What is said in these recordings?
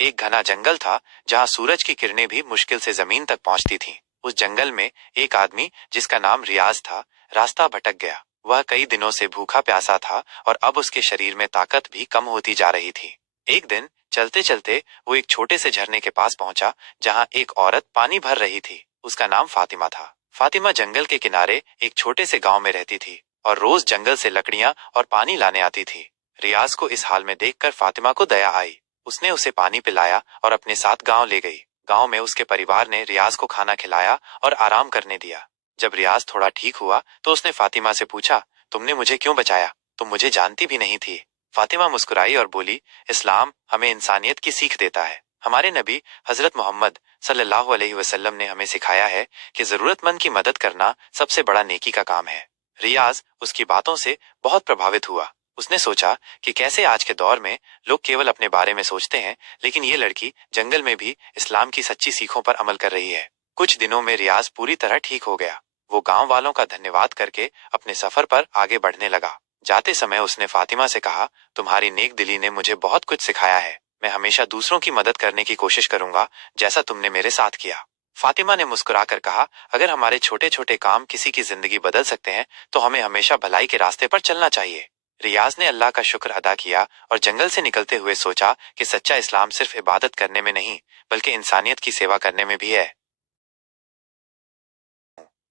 एक घना जंगल था जहां सूरज की किरणें भी मुश्किल से जमीन तक पहुंचती थीं। उस जंगल में एक आदमी जिसका नाम रियाज था, रास्ता भटक गया। वह कई दिनों से भूखा प्यासा था और अब उसके शरीर में ताकत भी कम होती जा रही थी। एक दिन चलते चलते वो एक छोटे से झरने के पास पहुंचा जहां एक औरत पानी भर रही थी। उसका नाम फातिमा था। फातिमा जंगल के किनारे एक छोटे से गांव में रहती थी और रोज जंगल से लकड़ियां और पानी लाने आती थी। रियाज को इस हाल में देखकर फातिमा को दया आई। उसने उसे पानी पिलाया और अपने साथ गांव ले गई। गांव में उसके परिवार ने रियाज को खाना खिलाया और आराम करने दिया। जब रियाज थोड़ा ठीक हुआ तो उसने फातिमा से पूछा, तुमने मुझे क्यों बचाया? तुम मुझे जानती भी नहीं थी। फातिमा मुस्कुराई और बोली, इस्लाम हमें इंसानियत की सीख देता है। हमारे नबी हजरत मोहम्मद सल्लल्लाहु अलैहि वसल्लम ने हमें सिखाया है कि जरूरतमंद की मदद करना सबसे बड़ा नेकी का काम है। रियाज उसकी बातों से बहुत प्रभावित हुआ। उसने सोचा कि कैसे आज के दौर में लोग केवल अपने बारे में सोचते हैं, लेकिन ये लड़की जंगल में भी इस्लाम की सच्ची सीखों पर अमल कर रही है। कुछ दिनों में रियाज पूरी तरह ठीक हो गया। वो गांव वालों का धन्यवाद करके अपने सफर पर आगे बढ़ने लगा। जाते समय उसने फातिमा से कहा, तुम्हारी नेक दिली ने मुझे बहुत कुछ सिखाया है। मैं हमेशा दूसरों की मदद करने की कोशिश करूंगा, जैसा तुमने मेरे साथ किया। फातिमा ने मुस्कुराकर कहा, अगर हमारे छोटे छोटे काम किसी की जिंदगी बदल सकते हैं तो हमें हमेशा भलाई के रास्ते पर चलना चाहिए। रियाज ने अल्लाह का शुक्र अदा किया और जंगल से निकलते हुए सोचा कि सच्चा इस्लाम सिर्फ इबादत करने में नहीं, बल्कि इंसानियत की सेवा करने में भी है।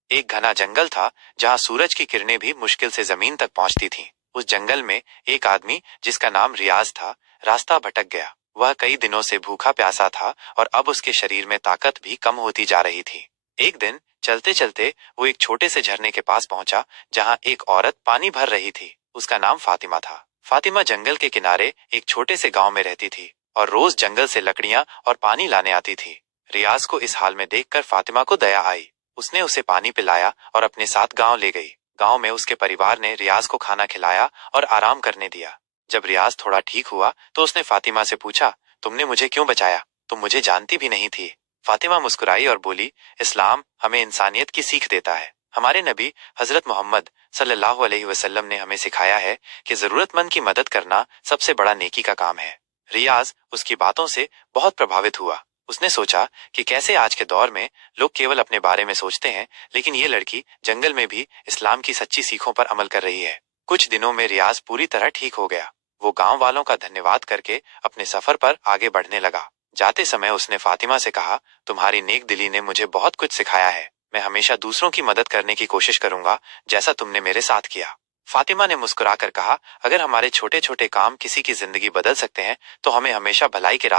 एक घना जंगल था जहां सूरज की किरणें भी मुश्किल से जमीन तक पहुंचती थीं। उस जंगल में एक आदमी जिसका नाम रियाज था, रास्ता भटक गया। वह कई दिनों से भूखा प्यासा था और अब उसके शरीर में ताकत भी कम होती जा रही थी। एक दिन चलते चलते वो एक छोटे से झरने के पास पहुंचा जहां एक औरत पानी भर रही थी। उसका नाम फातिमा था। फातिमा जंगल के किनारे एक छोटे से गांव में रहती थी और रोज जंगल से लकड़ियां और पानी लाने आती थी। रियाज को इस हाल में देखकर फातिमा को दया आई। उसने उसे पानी पिलाया और अपने साथ गांव ले गई। गांव में उसके परिवार ने रियाज को खाना खिलाया और आराम करने दिया। जब रियाज थोड़ा ठीक हुआ तो उसने फातिमा से पूछा, तुमने मुझे क्यों बचाया? तुम मुझे जानती भी नहीं थी। फातिमा मुस्कुराई और बोली, इस्लाम हमें इंसानियत की सीख देता है। हमारे नबी हजरत मोहम्मद सल्लल्लाहु अलैहि वसल्लम ने हमें सिखाया है कि जरूरतमंद की मदद करना सबसे बड़ा नेकी का काम है। रियाज उसकी बातों से बहुत प्रभावित हुआ। उसने सोचा कि कैसे आज के दौर में लोग केवल अपने बारे में सोचते हैं, लेकिन ये लड़की जंगल में भी इस्लाम की सच्ची सीखों पर अमल कर रही है। कुछ दिनों में रियाज पूरी तरह ठीक हो गया। वो गांव वालों का धन्यवाद करके अपने सफर पर आगे बढ़ने लगा। जाते समय उसने फातिमा से कहा, तुम्हारी नेक दिली ने मुझे बहुत कुछ सिखाया है। मैं हमेशा दूसरों की मदद करने की कोशिश करूंगा, जैसा तुमने मेरे साथ किया। फातिमा ने मुस्कुराकर कहा, अगर हमारे छोटे छोटे काम किसी की जिंदगी बदल सकते हैं तो हमें हमेशा भलाई के